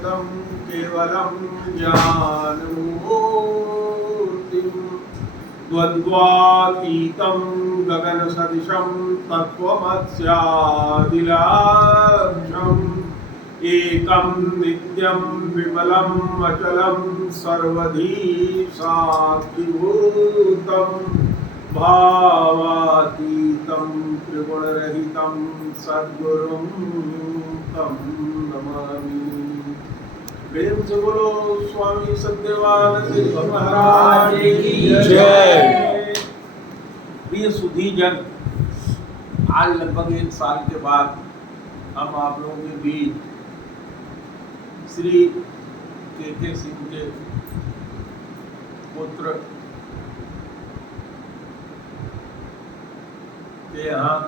शाश्वतं केवलं ज्ञानमूर्तिम् द्वन्द्वातीतं गगनसदृशं तत्त्वमस्यादिलक्ष्यम् एकं नित्यं विमलम् अचलं सर्वधी साक्षिभूतं भावातीतं त्रिगुणरहितं सद्गुरुं तं नमामि। प्रेम से बोलो स्वामी सत्यवानंद महाराज की जय। प्रिय सुधी जन, आज लगभग 1 साल के बाद हम आप लोगों के बीच श्री के सिंह के पुत्र के यहाँ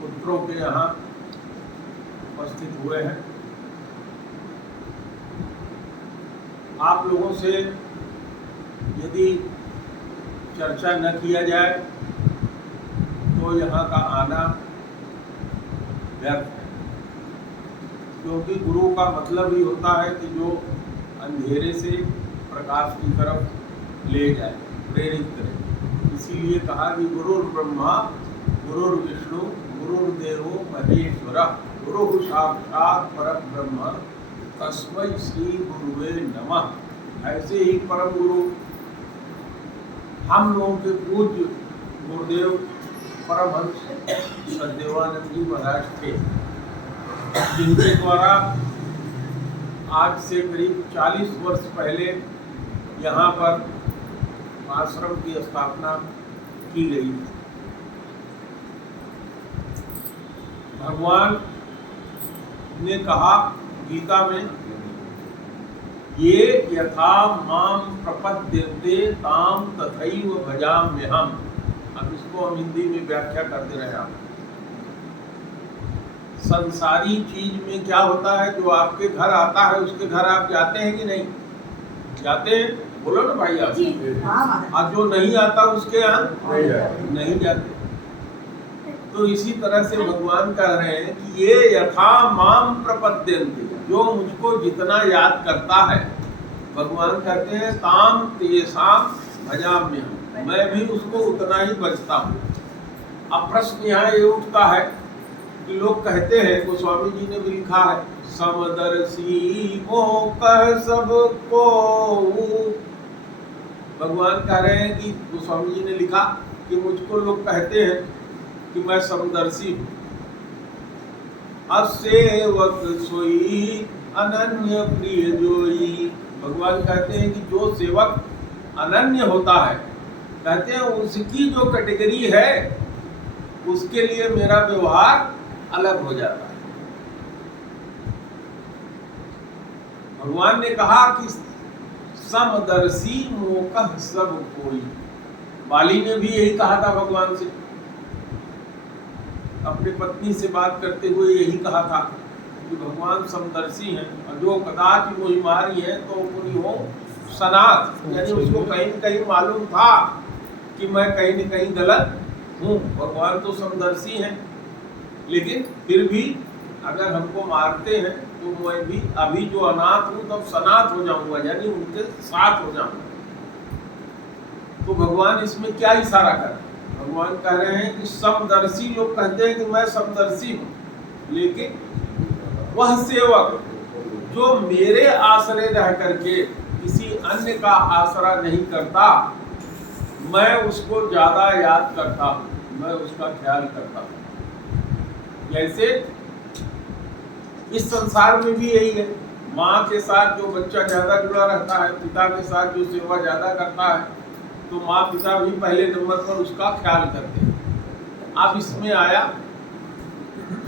पुत्रों के यहाँ उपस्थित हुए हैं। आप लोगों से यदि चर्चा न किया जाए तो यहाँ का आना व्यर्थ है, क्योंकि गुरु का मतलब ही होता है कि जो अंधेरे से प्रकाश की तरफ ले जाए, प्रेरित करे। इसीलिए कहा कि गुरुर् ब्रह्मा गुरुर्विष्णु गुरुर्देवो महेश्वरः गुरुः साक्षात् परब्रह्म तस्मै श्री गुरुवे नमः। ऐसे ही परम गुरु हम लोगों के पूज्य गुरुदेव परमहंस सदेवानंद जी महाराज थे, जिनके द्वारा आज से करीब 40 वर्ष पहले यहाँ पर आश्रम की स्थापना की गई थी। भगवान ने कहा गीता में, ये यथा माम प्रपद्यन्ते ताम तथैव भजाम्यहम्। अब इसको हम हिंदी में व्याख्या करते रहे। आप संसारी चीज में क्या होता है, जो आपके घर आता है उसके घर आप जाते हैं कि नहीं जाते हैं? बोलो ना भाई आप। और जो नहीं आता उसके यहाँ नहीं जाते। तो इसी तरह से भगवान कह रहे हैं कि ये यथा माम प्रपद्यन्ते, जो मुझको जितना याद करता है, भगवान कहते हैं ताम तेषां भजाम्यहम्, मैं भी उसको उतना ही बचता हूँ। अब प्रश्न यहाँ ये उठता है कि लोग कहते हैं, गोस्वामी जी ने भी लिखा है, समदर्शी मोह कह सबको। भगवान कह रहे हैं कि गोस्वामी जी ने लिखा कि मुझको लोग कहते हैं कि मैं समदर्शी हूँ। असेवक सोई अनन्य प्रिय जोई। भगवान कहते हैं कि जो सेवक अनन्य होता है, कहते हैं उसकी जो कैटेगरी है उसके लिए मेरा व्यवहार अलग हो जाता है। भगवान ने कहा कि समदर्शी मोकह सब कोई। बाली ने भी यही कहा था भगवान से, अपनी पत्नी से बात करते हुए यही कहा था कि भगवान समदर्शी हैं, और जो कदाच मोहिमारी है तो पूरी हो सनात, यानी उसको कहीं न कहीं मालूम था कि मैं कहीं न कहीं गलत हूँ। भगवान तो समदर्शी हैं, लेकिन फिर भी अगर हमको मारते हैं तो मैं भी अभी जो अनाथ हूँ तब सनात हो जाऊंगा, यानी उनके साथ हो जाऊंगा। तो भगवान इसमें क्या इशारा कर रहे हैं? भगवान कह रहे हैं कि समदर्शी लोग कहते हैं कि मैं समदर्शी हूँ, लेकिन वह सेवक जो मेरे आश्रय रह करके किसी अन्य का आसरा नहीं करता, मैं उसको ज्यादा याद करता हूँ, मैं उसका ख्याल करता हूँ। जैसे इस संसार में भी यही है, माँ के साथ जो बच्चा ज्यादा जुड़ा रहता है, पिता के साथ जो सेवा ज्यादा करता है, तो माँ पिता भी पहले नंबर पर उसका ख्याल करते हैं। अब इसमें आया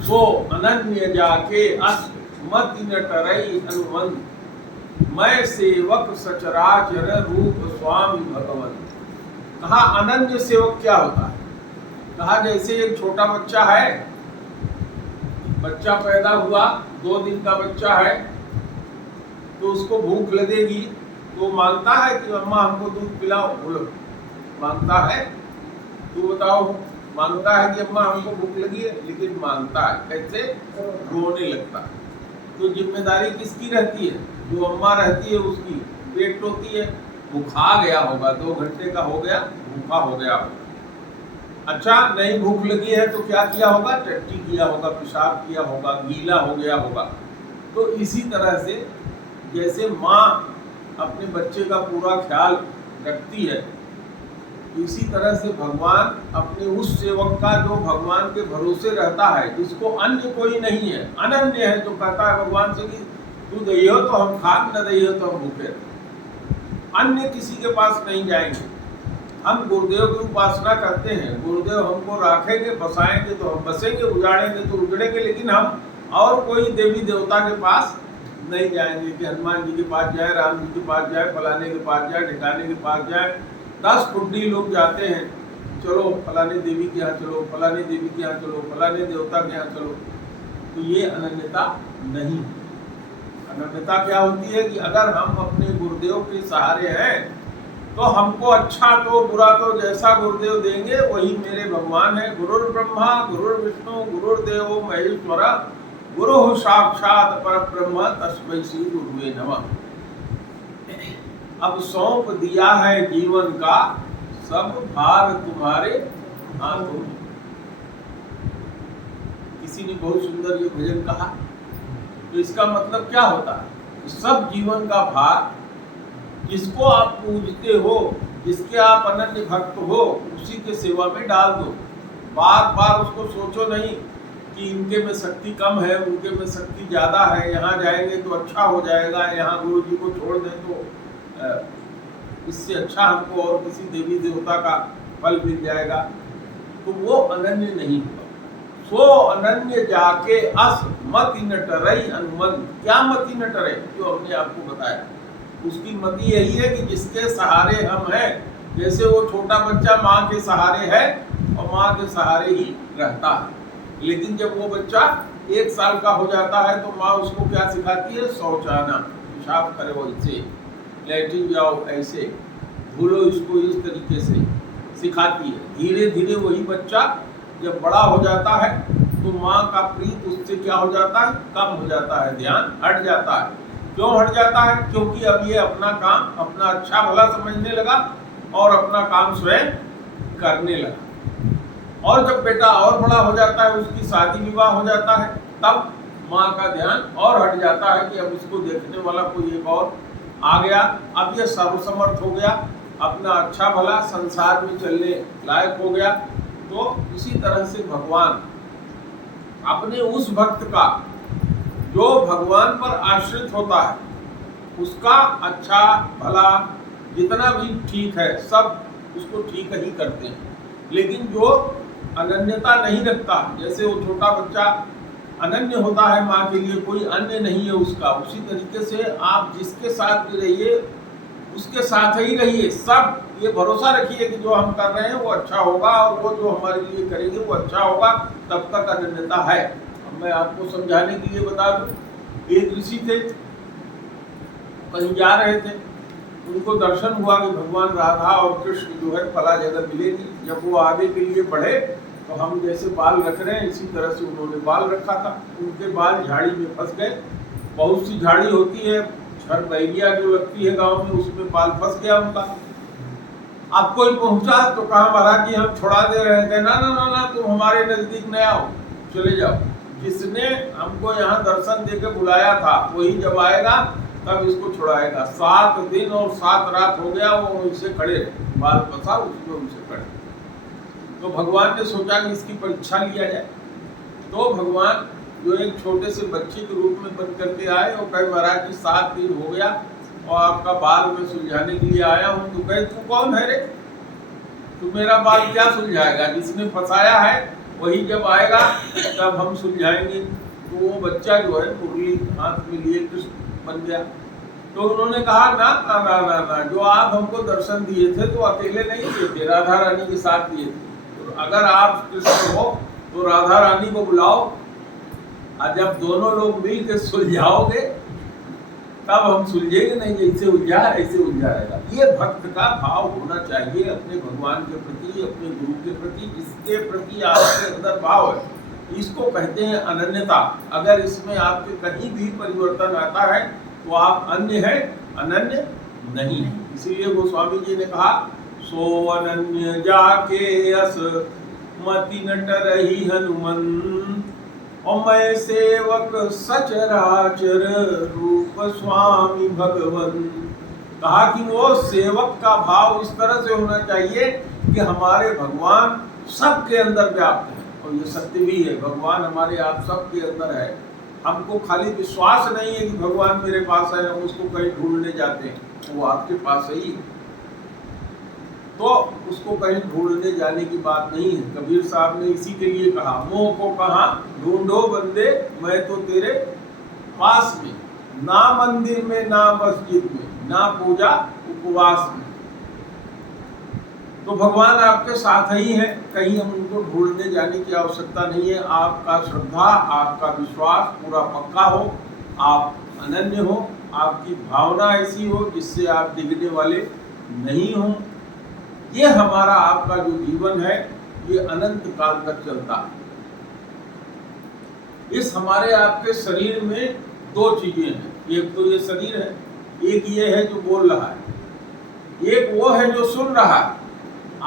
सो अनन्य जाके अष्ट मति न टरई हनुमंत, मैं सेवक सचराचर रूप स्वामी भगवंत। कहा अनन्य सेवक क्या होता है? कहा जैसे एक छोटा बच्चा है, बच्चा पैदा हुआ, 2 दिन का बच्चा है, तो उसको भूख लगेगी तो मांगता है कि अम्मा हमको दूध पिलाओ। बोलो मांगता है? तू बताओ। मांगता है कि अम्मा हमको भूख लगी है, लेकिन मांगता है कैसे? रोने लगता है। तो जिम्मेदारी किसकी रहती है? जो अम्मा रहती है उसकी पेट होती है, वो खा गया होगा, 2 घंटे का हो गया, भूखा हो गया होगा। अच्छा, नहीं भूख लगी है तो क्या किया होगा? टट्टी किया होगा, पेशाब किया होगा, गीला हो गया होगा। तो इसी तरह से जैसे माँ अपने बच्चे का पूरा ख्याल रखती है, इसी तरह से भगवान अपने उस सेवक का जो भगवान के भरोसे रहता है, जिसको अन्य कोई नहीं है, अनन्य है, जो कहता है भगवान से कि तू दही हो तो हम खा, न दही हो तो हम भूखे, अन्य किसी के पास नहीं जाएंगे। हम गुरुदेव की उपासना करते हैं, गुरुदेव हमको राखेंगे, बसाएंगे तो हम बसेंगे, उजाड़ेंगे तो उजड़ेंगे, लेकिन हम और कोई देवी देवता के पास नहीं जाएंगे कि हनुमान जी के पास जाए, राम जी के पास जाए, फलाने के पास जाए, ठिकाने के पास जाए। 10 फुड्डी लोग जाते हैं, चलो फलाने देवी के यहाँ चलो, फलाने देवी के यहाँ चलो, फलाने देवता के यहाँ चलो। तो ये अनन्यता नहीं। अनन्यता क्या होती है कि अगर हम अपने गुरुदेव के सहारे हैं तो हमको अच्छा तो बुरा तो जैसा गुरुदेव देंगे वही मेरे भगवान है। गुरुर् ब्रह्मा गुरुर्विष्णु गुरुर्देवो महेश्वरा गुरु साक्षात परब्रह्म तस्मै श्री गुरुवे नमः। अब सौंप दिया है जीवन का सब भार तुम्हारे हाथों में। किसी ने बहुत सुंदर ये भजन कहा। तो इसका मतलब क्या होता है? सब जीवन का भार जिसको आप पूजते हो, जिसके आप अनन्य भक्त हो, उसी के सेवा में डाल दो। बार बार उसको सोचो नहीं कि इनके में शक्ति कम है, उनके में शक्ति ज्यादा है, यहाँ जाएंगे तो अच्छा हो जाएगा, यहाँ गुरु जी को छोड़ दें तो इससे अच्छा हमको और किसी देवी देवता का फल मिल जाएगा। तो वो अनन्य नहीं हुआ। सो अनन्य जाके अस मति न टरई अनुमन। क्या मति न टरे? जो हमने आपको बताया, उसकी मति यही है कि जिसके सहारे हम हैं। जैसे वो छोटा बच्चा माँ के सहारे है और माँ के सहारे ही रहता है, लेकिन जब वो बच्चा 1 साल का हो जाता है तो माँ उसको क्या सिखाती है? शौचाना, पेशाब करो ऐसे, लैट्रिन जाओ ऐसे, धुलो इसको इस तरीके से सिखाती है। धीरे धीरे वही बच्चा जब बड़ा हो जाता है तो माँ का प्रीत उससे क्या हो जाता है? कम हो जाता है, ध्यान हट जाता है। क्यों हट जाता है? क्योंकि अब ये अपना काम अपना अच्छा भला समझने लगा और अपना काम स्वयं करने लगा। और जब बेटा और बड़ा हो जाता है, उसकी शादी विवाह हो जाता है, तब माँ का ध्यान और हट जाता है कि अब इसको देखने वाला कोई एक और आ गया। अब ये सर्वसमर्थ हो गया, अपना अच्छा भला संसार में चलने लायक हो गया। तो इसी तरह से भगवान अपने उस भक्त का जो भगवान पर आश्रित होता है, उसका अच्छा भला जितना भी ठीक है सब उसको ठीक ही करते हैं। लेकिन जो अनन्यता नहीं रखता, जैसे वो छोटा बच्चा अनन्य होता है माँ के लिए, कोई अन्य नहीं है उसका, उसी तरीके से आप जिसके साथ भी रहिए उसके साथ ही रहिए। सब ये भरोसा रखिए कि जो हम कर रहे हैं वो अच्छा होगा और वो जो हमारे लिए करेंगे वो अच्छा होगा। तब तक अनन्यता है। अब मैं आपको समझाने के लिए बता दूं, एक ऋषि थे, कहीं जा रहे थे, उनको दर्शन हुआ कि भगवान राधा और कृष्ण जो है फला जगह मिलेगी। जब वो आगे के लिए बढ़े तो हम जैसे बाल रख रहे हैं इसी तरह से उन्होंने बाल रखा था। उनके बाल झाड़ी में फंस गए। बहुत सी झाड़ी होती है, छर बैरिया जो लगती है गांव में, उसमें बाल फंस गया उनका। अब कोई पहुंचा तो कहा महाराज जी हम छोड़ा दे रहे थे। ना ना ना ना, तुम हमारे नजदीक न आओ, चले जाओ। जिसने हमको यहाँ दर्शन देकर बुलाया था वही जब आएगा तब इसको छुड़ाएगा। 7 दिन और 7 रात हो गया वो उनसे खड़े रहे, बाल फंसा उसमें उनसे खड़े। तो भगवान ने सोचा कि इसकी परीक्षा लिया जाए। तो भगवान जो एक छोटे से बच्चे के रूप में बन करके आए और कहे महाराज जी 7 दिन हो गया और आपका बाल मैं सुलझाने के लिए आया हूँ। तो कहे तू कौन है रे? तू मेरा बाल क्या सुलझाएगा? जिसने फंसाया है वही जब आएगा तब हम सुलझाएंगे। तो वो बच्चा जो है मुरली हाथ में लिए कृष्ण बन गया। तो उन्होंने कहा ना ना ना ना ना, जो आप हमको दर्शन दिए थे तो अकेले नहीं दिए थे, राधा रानी के साथ दिए थे। तो अगर आप कृष्ण हो तो राधा रानी को बुलाओ और जब दोनों लोग मिल के सुलझाओगे तब हम सुलझेंगे, नहीं जैसे उलझा ऐसे उलझा रहेगा। ये भक्त का भाव होना चाहिए अपने भगवान के प्रति, अपने गुरु के प्रति। जिसके प्रति आपके अंदर भाव है इसको कहते हैं अनन्यता। अगर इसमें आपके कहीं भी परिवर्तन आता है तो आप अन्य हैं, अनन्य नहीं। इसीलिए गोस्वामी जी ने कहा सो अनन्य जाके अस मति न टरहि हनुमंत, और मैं सेवक सचराचर रूप स्वामी भगवन। कहा कि वो सेवक का भाव इस तरह से होना चाहिए कि हमारे भगवान सबके अंदर व्याप्त है, और ये सत्य भी है, भगवान हमारे आप सबके अंदर है। हमको खाली विश्वास नहीं है कि भगवान मेरे पास है, हम उसको कहीं ढूंढने जाते हैं, वो आपके पास ही है। तो उसको कहीं ढूंढने जाने की बात नहीं है। कबीर साहब ने इसी के लिए कहा मोह को कहा ढूंढो बंदे मैं तो तेरे पास में, ना मंदिर में ना मस्जिद में ना पूजा उपवास में। तो भगवान आपके साथ ही हैं, कहीं हम उनको ढूंढने जाने की आवश्यकता नहीं है। आपका श्रद्धा, आपका विश्वास पूरा पक्का हो, आप अनन्य हो, आपकी भावना ऐसी हो जिससे आप डिगने वाले नहीं हो। ये हमारा आपका जो जीवन है ये अनंत काल तक चलता है। इस हमारे आपके शरीर में दो चीजें हैं, एक तो ये शरीर है, एक ये है जो बोल रहा है, एक वो है जो सुन रहा है।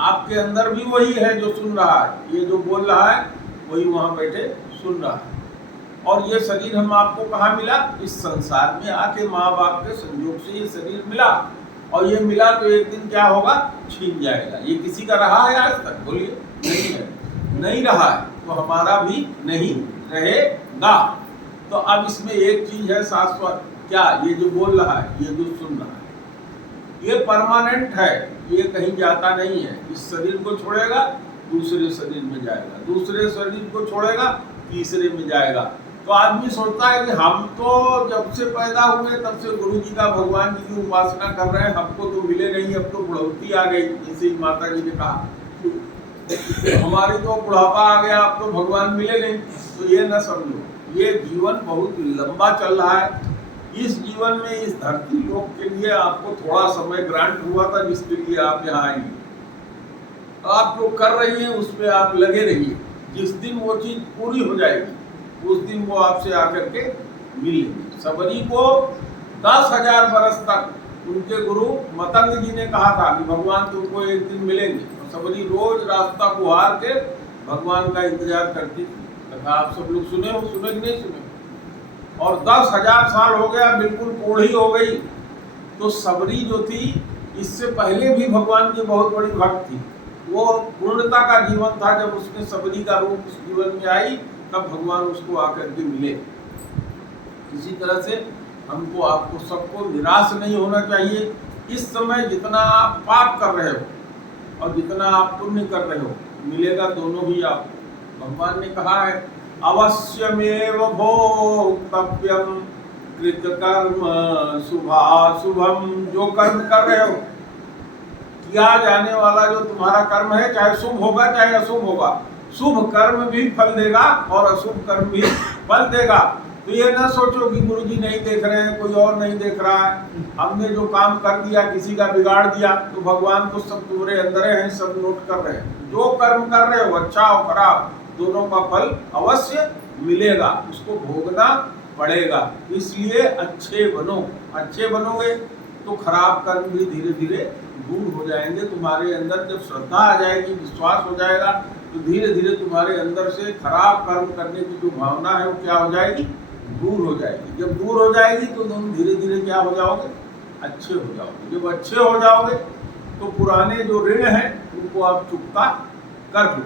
आपके अंदर भी वही है जो सुन रहा है, ये जो बोल रहा है वही वहां बैठे सुन रहा है। और ये शरीर हम आपको कहाँ मिला? इस संसार में आके माँ बाप के संयोग से ये शरीर मिला, और ये मिला तो एक दिन क्या होगा? छीन जाएगा। ये किसी का रहा है आज तक? बोलिए, नहीं है, नहीं रहा है, तो हमारा भी नहीं रहेगा। तो अब इसमें एक चीज है शाश्वत, क्या? ये जो बोल रहा है, ये जो सुन रहा है, ये परमानेंट है, ये कहीं जाता नहीं है। इस शरीर को छोड़ेगा दूसरे शरीर में जाएगा, दूसरे शरीर को छोड़ेगा तीसरे में जाएगा। तो आदमी सोचता है कि हम तो जब से पैदा हुए तब से गुरु जी का, भगवान जी की उपासना कर रहे हैं, हमको तो मिले नहीं, अब तो बुढ़ौती आ गई। जैसे ही माता जी ने कहा हमारी तो बुढ़ापा आ गया, अब तो भगवान मिले नहीं। तो ये न समझो, ये जीवन बहुत लंबा चल रहा है। इस जीवन में, इस धरती लोक के लिए आपको थोड़ा समय ग्रांट हुआ था जिसके लिए आप यहाँ आएंगे। आप जो कर रही हैं उसमें आप लगे रहिए। जिस दिन वो चीज पूरी हो जाएगी उस दिन वो आपसे आकर के मिलेंगे। सबरी को 10,000 बरस तक उनके गुरु मतंग जी ने कहा था कि भगवान तुमको एक दिन मिलेंगे, और सबरी रोज रास्ता गुहार के भगवान का इंतजार करती थी। कथा आप सब लोग सुने हो, सुने कि नहीं सुने? और 10,000 साल हो गया, बिल्कुल बूढ़ी हो गई। तो सबरी जो थी, इससे पहले भी भगवान की बहुत बड़ी भक्त थी। वो पूर्णता का जीवन था। जब उसने सबरी का रूप उस जीवन में आई तब भगवान उसको आकर के मिले। इसी तरह से हमको, आपको सबको निराश नहीं होना चाहिए। इस समय जितना आप पाप कर रहे हो और जितना आप पुण्य कर रहे हो, मिलेगा दोनों ही आपको। भगवान ने कहा है अवश्यमेव भोक्तव्यम कृत कर्म शुभाशुभम। जो कर्म कर रहे हो, किया जाने वाला जो तुम्हारा कर्म है, चाहे शुभ होगा चाहे अशुभ होगा, शुभ कर्म भी फल देगा और अशुभ कर्म भी फल देगा। तो ये ना सोचो कि गुरुजी नहीं देख रहे हैं, कोई और नहीं देख रहा है, हमने जो काम कर दिया, किसी का बिगाड़ दिया, तो भगवान तो सब तुम्हारे अंदर हैं, सब नोट कर रहे हैं। जो कर्म कर रहे हो, अच्छा और खराब, दोनों का फल अवश्य मिलेगा, उसको भोगना पड़ेगा। इसलिए अच्छे बनो। अच्छे बनोगे तो खराब कर्म भी धीरे धीरे दूर हो जाएंगे। तुम्हारे अंदर जब श्रद्धा आ जाएगी, विश्वास हो जाएगा, तो धीरे धीरे तुम्हारे अंदर से खराब कर्म करने की जो भावना है वो क्या हो जाएगी? दूर हो जाएगी। जब दूर हो जाएगी तो तुम धीरे धीरे क्या हो जाओगे? अच्छे हो जाओगे। जब अच्छे हो जाओगे तो पुराने जो ऋण हैं उनको आप चुकता कर दो।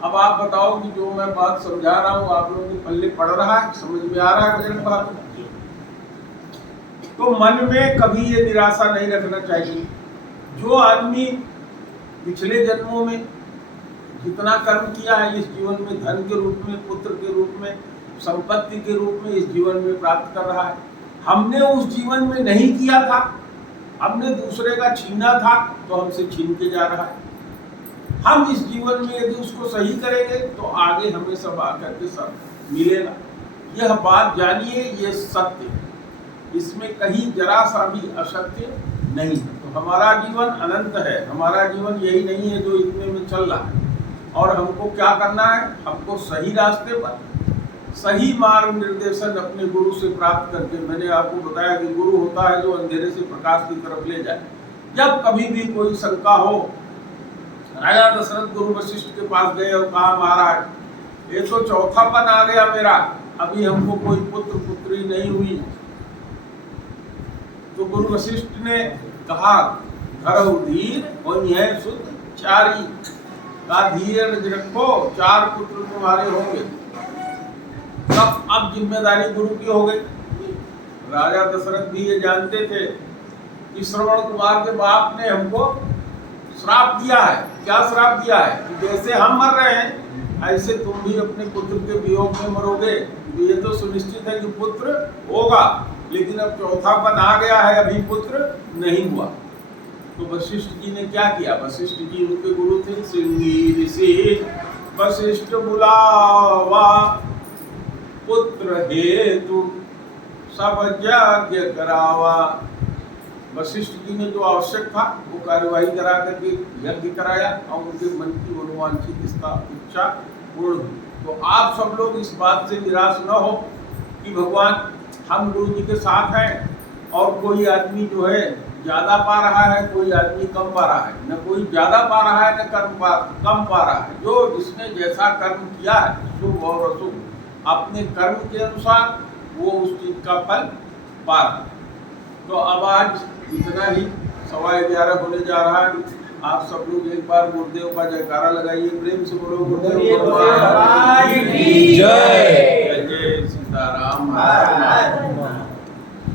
अब आप बताओ कि जो मैं बात समझा रहा हूँ आप लोगों के पल्ले पड़ रहा है, समझ में आ रहा है मेरे बात? तो मन में कभी ये निराशा नहीं रखना चाहिए। जो आदमी पिछले जन्मों में जितना कर्म किया है, इस जीवन में धन के रूप में, पुत्र के रूप में, संपत्ति के रूप में इस जीवन में प्राप्त कर रहा है। हमने उस जीवन में नहीं किया था, हमने दूसरे का छीना था, तो हमसे छीन के जा रहा है। हम इस जीवन में यदि उसको सही करेंगे तो आगे हमें सब आकर के सब मिलेगा। यह बात जानिए, ये सत्य है, इसमें कहीं जरा सा भी असत्य नहीं है। तो हमारा जीवन अनंत है, हमारा जीवन यही नहीं है जो इतने में चल रहा है। और हमको क्या करना है, हमको सही रास्ते पर सही मार्ग निर्देशन अपने गुरु से प्राप्त करके, मैंने आपको बताया कि गुरु होता है जो अंधेरे से प्रकाश की तरफ ले जाए। जब कभी भी कोई शंका हो, राजा दशरथ गुरु वशिष्ठ के पास गए और कहा महाराज ये तो चौथापन आ गया मेरा, अभी हमको कोई पुत्र पुत्री नहीं हुई। तो गुरु वशिष्ठ ने कहा धरऊ धीर होई है सुत चारी, का धीरज रखो 4 पुत्र तुम्हारे होंगे। तब अब जिम्मेदारी गुरु की हो गई। राजा दशरथ भी ये जानते थे कि श्रवण कुमार के बाप ने हमको श्राप दिया है। क्या श्राप दिया है कि जैसे हम मर रहे हैं ऐसे तुम भी अपने पुत्र के वियोग में मरोगे। ये तो सुनिश्चित है कि पुत्र होगा, लेकिन अब चौथापन आ गया है, अभी पुत्र नहीं हुआ। तो वशिष्ठ जी ने क्या किया, वशिष्ठ जी उनके गुरु थे। सिंही ऋषि वशिष्ठ बुलावा, पुत्र हेतु सब यज्ञ करावा। वशिष्ठ जी ने जो आवश्यक था वो कार्यवाही करा करके यज्ञ कराया और उनके मन की मनोवांछित इच्छा पूर्ण हुई। तो आप सब लोग इस बात से निराश न हो कि भगवान हम गुरु जी के साथ हैं और कोई आदमी जो है ज्यादा पा रहा है, कोई आदमी कम पा रहा है। न कोई ज्यादा पा रहा है न कम पा रहा है। जो जिसने जैसा कर्म किया है, शुभ और अशुभ, अपने कर्म के अनुसार वो उस चीज का फल पा रहा है। तो अब आज इतना ही, 11:15 होने जा रहा है। आप सब लोग एक बार गुरुदेव का जयकारा लगाइए, प्रेम से बोलो गुरुदेव जय। जय सीताराम।